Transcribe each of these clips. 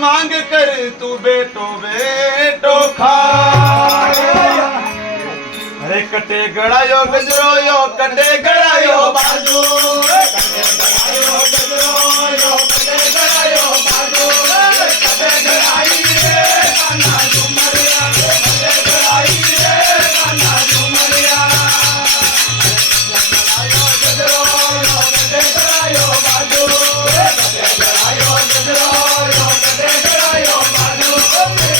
માંગ કર તું બેટો બેટો ખાય અરે કટે ગળાયો ગજરો યો કટે ગળાયો બાજુ કટે ગળાયો ગજરો યો કટે ગળાયો બાજુ કટે ગળાઈ રે કાના ઝુમરિયા કટે ગળાઈ રે કાના ઝુમરિયા ગળાયો ગજરો યો કટે ગળાયો બાજુ કટે ગળાયો ગજરો યો કટે ગળાયો બાજુ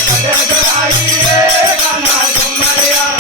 કટે ગળાઈ રે કાના ઝુમરિયા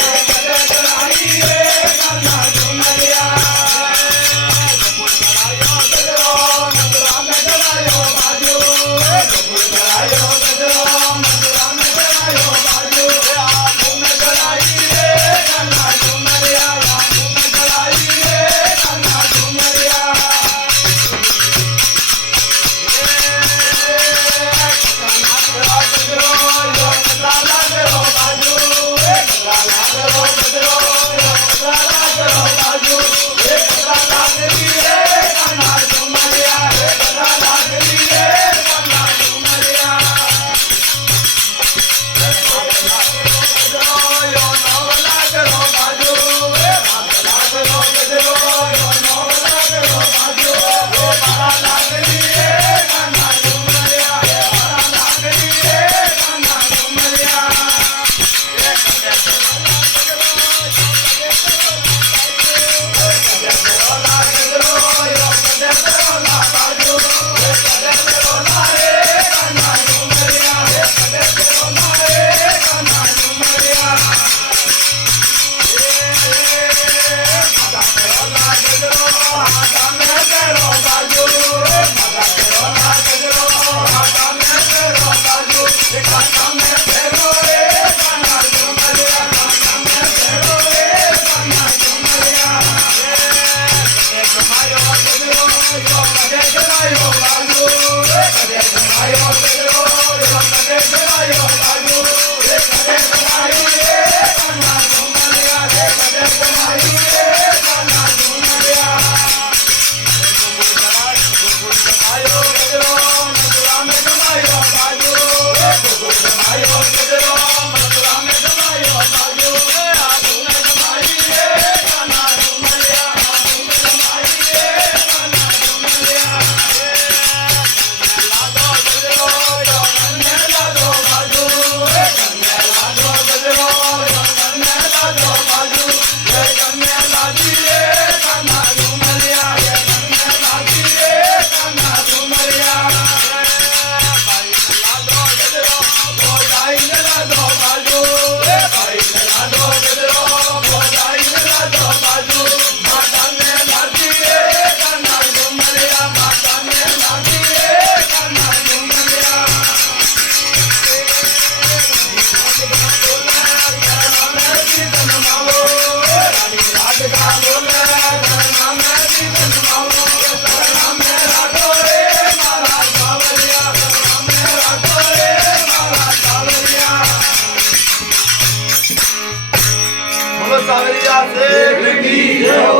સાવરિયા શેઠ કી જય।